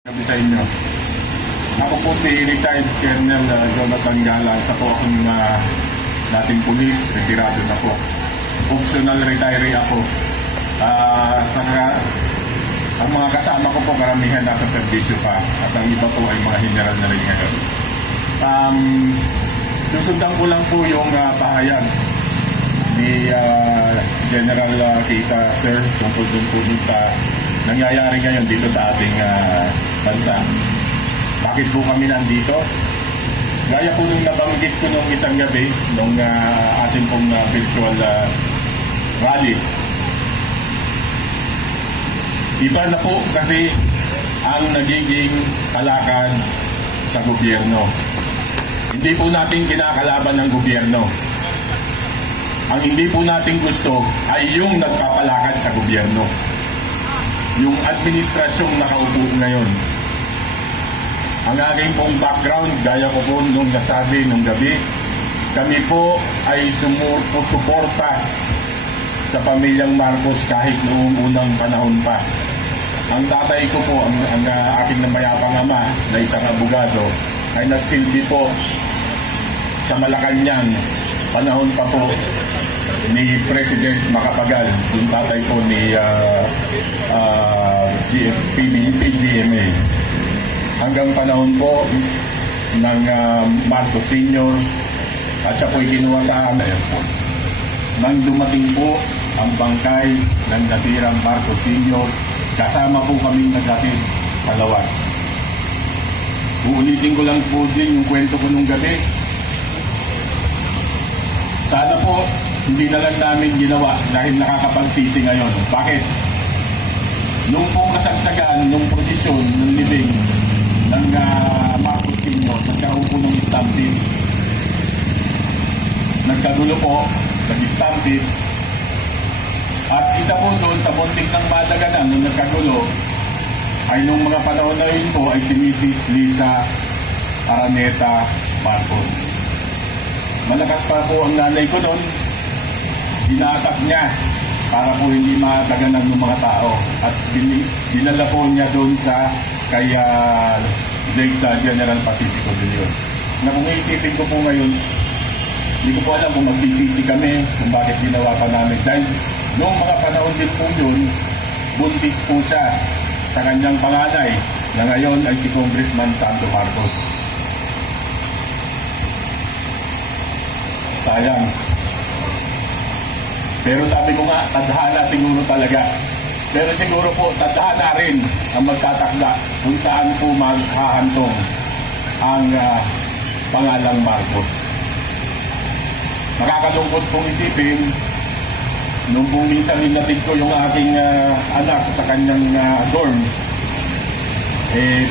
Gabi sa inyo. Ako po si retired Colonel Jonathan Galang. Sa po akong dating pulis, retirado na po. Optional retiree ako. Ang mga kasama ko po karamihan nasa serbisyo pa at ang iba po ay mga general na rin ngayon. Susundan ko lang po yung pahayag ni General Kita Sir tungkol po dun sa nangyayari ngayon dito sa ating bansa. Bakit po kami nandito? Gaya po nung nabanggit ko nung isang gabi nung ating pong virtual rally. Iba na po kasi ang nagiging kalakad sa gobyerno. Hindi po natin kinakalaban ng gobyerno. Ang hindi po natin gusto ay yung nagpapalakad sa gobyerno. Yung administrasyong nakaupo ngayon. Ang aking pong background, gaya ko po nung nasabi nung gabi, kami po ay sumuporta sa pamilyang Marcos kahit noong unang panahon pa. Ang tatay ko po, ang aking namayapang ama na isang abogado, ay nagsilbi po sa Malacanang panahon pa po ni President Macapagal, yung tatay po ni PGMA. Hanggang panahon po ng Marcos Sr. at siya po ikinuha sa airport. Nang dumating po ang bangkay ng natirang Marcos Sr., kasama po kaming naghatid sa Lawag. Uulitin ko lang po din yung kwento ko nung gabi. Sana po hindi na lang namin ginawa dahil nakakapagsisi ngayon. Bakit? Nung pong kasagsagan, nung prosesyon, ng libing ng Marcos Sr., nagkaroon po ng stampede. Nagkagulo po, nag-stampede. At isa po doon sa muntik ng Madaganan nung nagkagulo, ay nung mga panahon na yun po ay si Mrs. Lisa Araneta Marcos. Malakas pa po ang nanay ko doon. Dinaatak niya para po hindi madaganan ng mga tao. At dinala po niya doon sa kay General Pacifico din yun. Na kung iisipin ko po ngayon, hindi ko po alam kung magsisisi kami kung bakit ginawa pa namin. Dahil noong mga panahon din po yun, buntis po siya sa kanyang panganay na ngayon ay si Congressman Santo Marcos. Sayang. Pero sabi ko nga, tadhana siguro talaga. Pero siguro po, tadhana rin ang magtatakda kung saan po maghahantong ang pangalang Marcos. Nakakalungkot pong isipin, nung pong minsan hinatid ko yung aking anak sa kanyang dorm,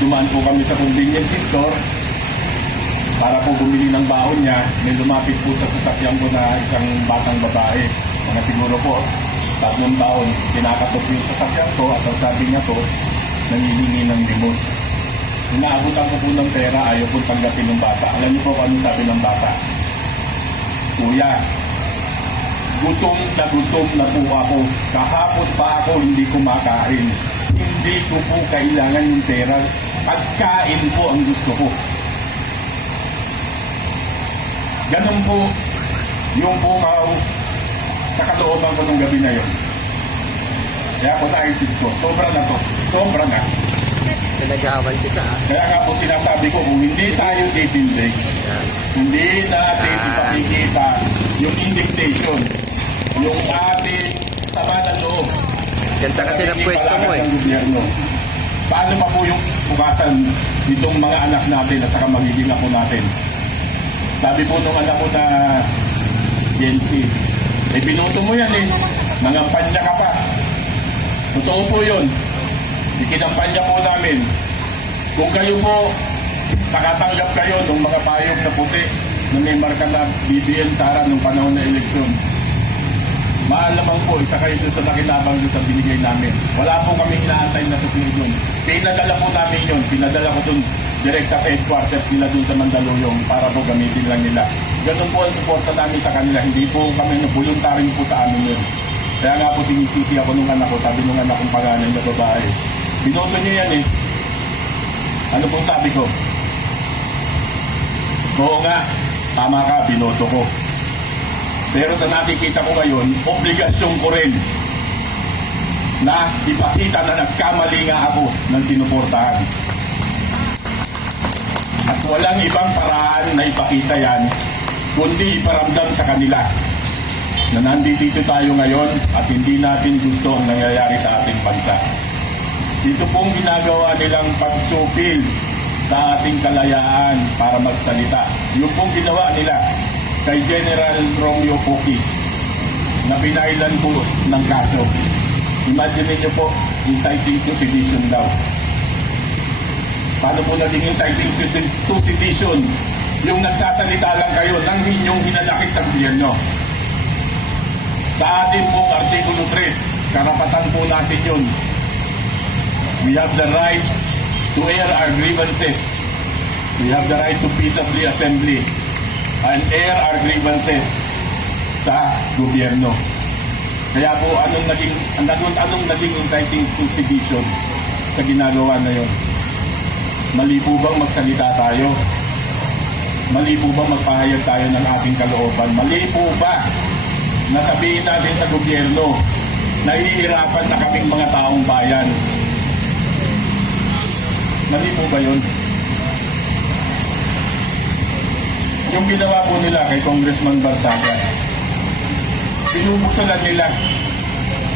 dumaan po kami sa convenience store para po bumili ng baon niya. May lumapit po sa sasakyan ko na isang batang babae. Mga siguro po, 3 taon, kinakatok yung sasakyan ko at ang sabi niya po, nangihingi ng limos. Inaabutan ko po ng pera, ayaw po tanggapin ng bata. Alam niyo po kung anong sabi ng bata? Kuya, gutom na po ako. Kahapon pa ako hindi kumakain. Hindi ko po kailangan yung pera. Pagkain po ang gusto ko. Ganun po yung pumaw sa kalooban ko ng gabi na yun. Kaya po naisip ko, sobra na to. Sobra na. Pinag-aawal kita. Kaya nga po sinasabi ko, kung hindi tayo titindig, hindi natin ipakikita yung indignation, yung ating sama ng loob. Ganda kasi ng pwesto mo eh. Paano pa po yung bukasan nitong mga anak natin at saka magiging ako natin? Sabi po nung anak ko na Gen Z, binoto mo yan nangampanya ka pa. Totoo po yun. Ikinampanya po namin. Kung kayo po nakatanggap kayo ng mga payong na puti na may marka na BBM Sara nung panahon na eleksyon, maalamang po, isa kayo dun sa nakinabang dun sa binigay namin. Wala po kami inaantay na susunod. Pinadala po namin yun. Pinadala ko dun direkta sa headquarters nila dun sa Mandaluyong para po gamitin lang nila. Ganun po ang suporta namin sa kanila. Hindi po kami voluntaryong po sa amin yun. Kaya nga po sinisisi ako nung anak ko. Sabi nung anak kong pangalan na babae, binoto niyo yan Ano pong sabi ko? Oo nga, tama ka, binoto ko. Pero sa nakikita ko ngayon, obligasyon ko rin na ipakita na nagkamali nga ako ng sinuportahan. At walang ibang paraan na ipakita yan, kundi iparamdam sa kanila na nandito tayo ngayon at hindi natin gusto ang nangyayari sa ating bansa. Dito pong ginagawa nilang pagsupil sa ating kalayaan para magsalita. Yung pong ginawa nila kay General Romeo Pukis na pinailan po ng kaso. Imagine niyo po, inciting to sedition daw. Paano po naging inciting to sedition? Yung nagsasalita lang kayo ng inyong hinanakit sa gobyerno. Sa ating pong Artikulo 3, karapatan po natin yun. We have the right to air our grievances. We have the right to peaceably assembly and air our grievances sa gobyerno. Kaya po, anong naging inciting to sedition sa ginagawa na yun? Mali po bang magsalita tayo? Mali po ba magpahayag tayo ng ating kalooban? Mali po ba na sabihin natin sa gobyerno na hihirapan na kaming mga taong bayan? Mali po ba yun? Yung ginawa po nila kay Congressman Barsaga, sinubusulan nila.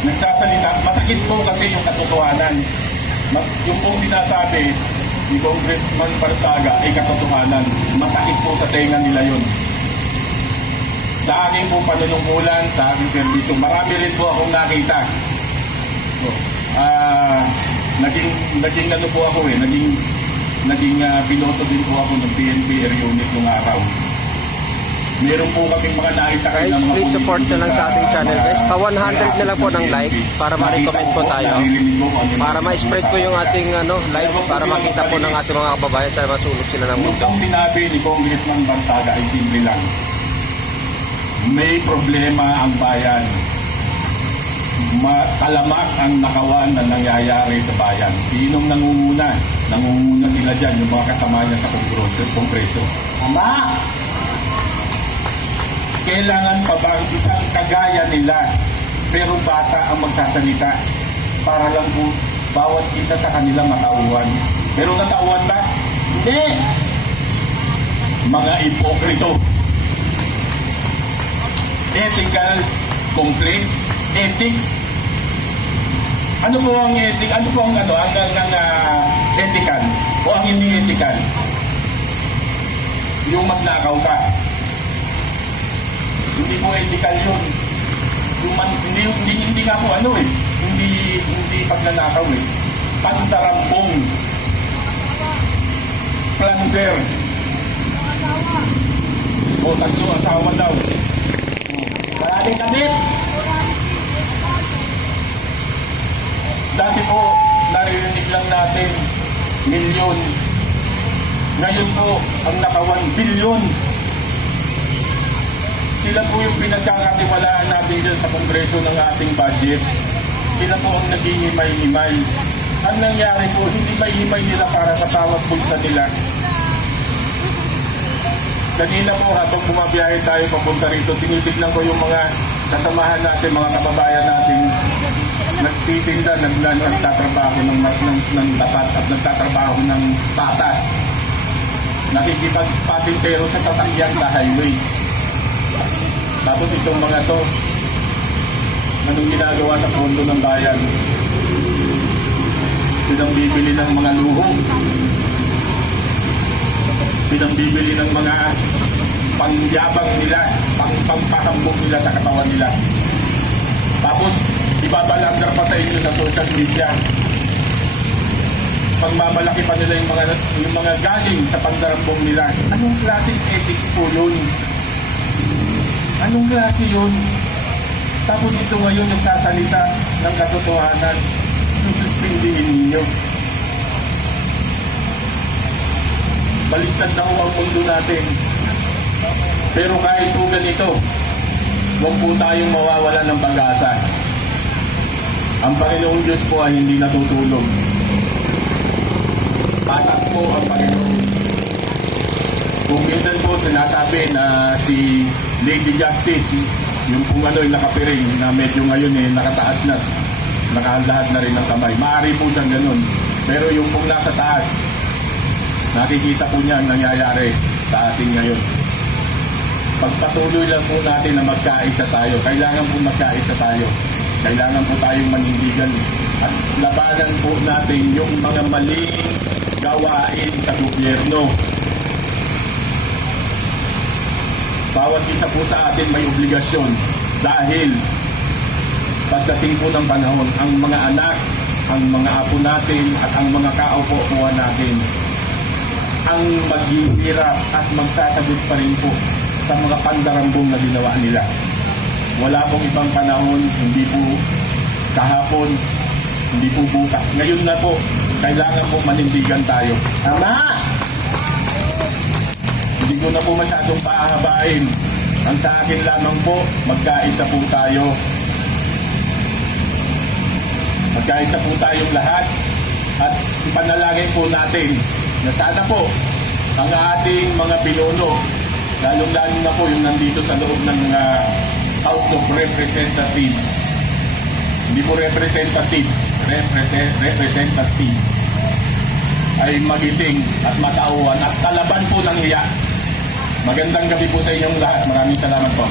Nagsasalita, masakit po kasi yung katotohanan. Yung pong sinasabi ni Congressman Barsaga ay katotohanan. Masakit po sa tenga nila yun. Sa aking po panunungkulan, sa aking servisyo, marami rin po akong nakita. Naging ano po ako naging piloto din po ako ng PNP Air Unit nung araw. Meron po kaming mga naisakay Guys, na mga please support na lang sa ating channel guys. Pa 100 na lang po ng like para ma-recommend po tayo. Para ma-spread po yung ating live para makita po ng ating mga kababayan sa masulog sila ng mundo. Ang sinabi ni Congressman Barsaga ay simple lang. May problema ang bayan. Talamak ang nakawan na nangyayari sa bayan. Sinong nangunguna? Nangunguna sila dyan, yung mga kasama niya sa Kongreso. Ama! Kailangan pa ba ang isang kagaya nila pero bata ang magsasalita para lang po bawat isa sa kanila matauhan? Pero natauhan ba? Hindi! Mga ipokrito. Ethical complaint, ethics. Ano po ang ethic? Ano po ang ethical o ang hindi ethical? Yung magnakaw ka. Hindi po ethical yun. Yung hindi nga po hindi pagnanakaw eh. Pandarambong. Plunder. O tatlo asawa daw. Maraming kabit. Dati po, naririnig lang natin, milyon. Ngayon po, ang naka-1 billion. Sila po yung pinagkakatiwalaan natin dyan sa Kongreso ng ating budget. Sila po ang naghihimay-himay. Ang nangyari po, hindi may-himay nila para sa tawag bulsa nila. Kanina po, habang bumabiyahe tayo papunta rito, tinitignan ko yung mga kasamahan natin, mga kababayan natin, nagtitinda, nagtatrabaho ng tapat at nagtatrabaho ng patas. Nakikipagpatintero sa sasakyan sa highway. Tapos itong mga to, anong ginagawa sa pondo ng bayan? Pinambibili ng mga luho. Pinambibili ng mga pangyabang nila, pampahambog nila sa katawan nila. Tapos, ibabalandar pa sa inyo sa social media. Pagmamalaki pa nila yung mga galing sa pandarambong nila. Anong klaseng ethics po yun? Anong klase yun? Tapos ito ngayon nagsasalita ng katotohanan. Sususpindihin ninyo. Baliktad na ho ang mundo natin. Pero kahit po ganito, huwag po tayong mawawala ng pag-asa. Ang Panginoong Diyos po ay hindi natutulog. patas po ang Panginoon. Kung minsan po sinasabi na si Lady Justice, yung kung ano yung nakapiring na medyo ngayon nakataas na, nakahalahat na rin ng kamay. Maaari po siyang ganun. Pero yung kung nasa taas, nakikita po niya ang nangyayari sa atin ngayon. Pagpatuloy lang po natin na magkaisa tayo. Kailangan po magkaisa tayo. Kailangan po tayong manindigan at labanan po natin yung mga maling gawain sa gobyerno. Bawat isa po sa atin may obligasyon dahil pagdating po ng panahon, ang mga anak, ang mga apo natin at ang mga kaupo-upuan natin ang maghihirap at magsasagot pa rin po sa mga pandarambong na ginawa nila. Wala pong ibang panahon, hindi po kahapon, hindi po bukas. Ngayon na po, kailangan po manindigan tayo. Ama! Hindi ko na po masyadong pahabain. Ang sa akin lamang po, magkaisa po tayo. Magkaisa po tayong lahat at ipanalangin po natin na sana po ang ating mga pinuno, lalong-lalo na po yung nandito sa loob ng House of Representatives. Hindi po representatives, representatives ay magising at matauhan at kalaban po ng hiya. Magandang gabi po sa inyong lahat. Maraming salamat po.